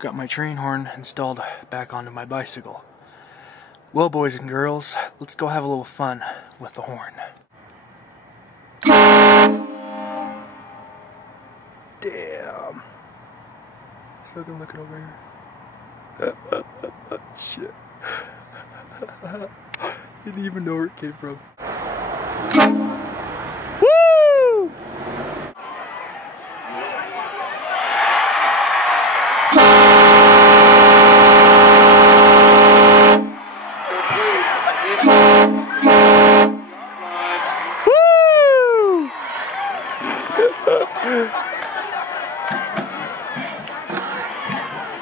Got my train horn installed back onto my bicycle. Well, boys and girls, let's go have a little fun with the horn. Damn. So good looking over here. Shit. Didn't even know where it came from. Woo!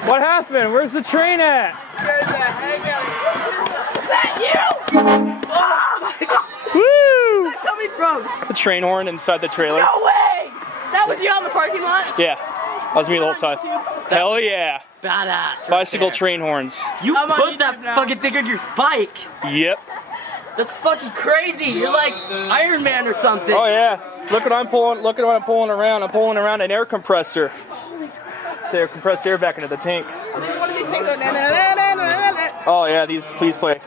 What happened? Where's the train at? Is that you? Oh my god! Woo! Where's that coming from? The train horn inside the trailer. No way! That was you on the parking lot? Yeah, that was me the whole time. Hell yeah! Badass. Bicycle train horns. You put that fucking thing on your bike. Yep. That's fucking crazy. You're like Iron Man or something. Oh yeah. Look what I'm pulling. Look at what I'm pulling around. I'm pulling around an air compressor. To compress air back into the tank. Oh yeah, these. Please play.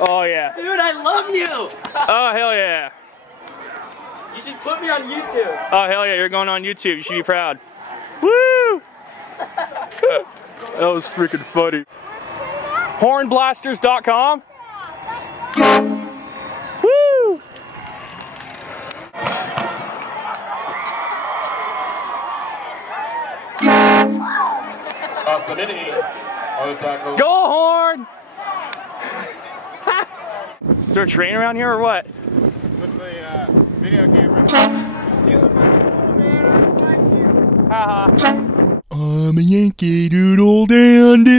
Oh yeah. Dude, I love you. Oh hell yeah. You should put me on YouTube. Oh hell yeah, you're going on YouTube. You should be proud. Woo! That was freaking funny. Hornblasters.com. Woo! Go Horn! Is there a train around here or what? With the video camera. You stealing my man. Haha. I'm a Yankee Doodle Dandy.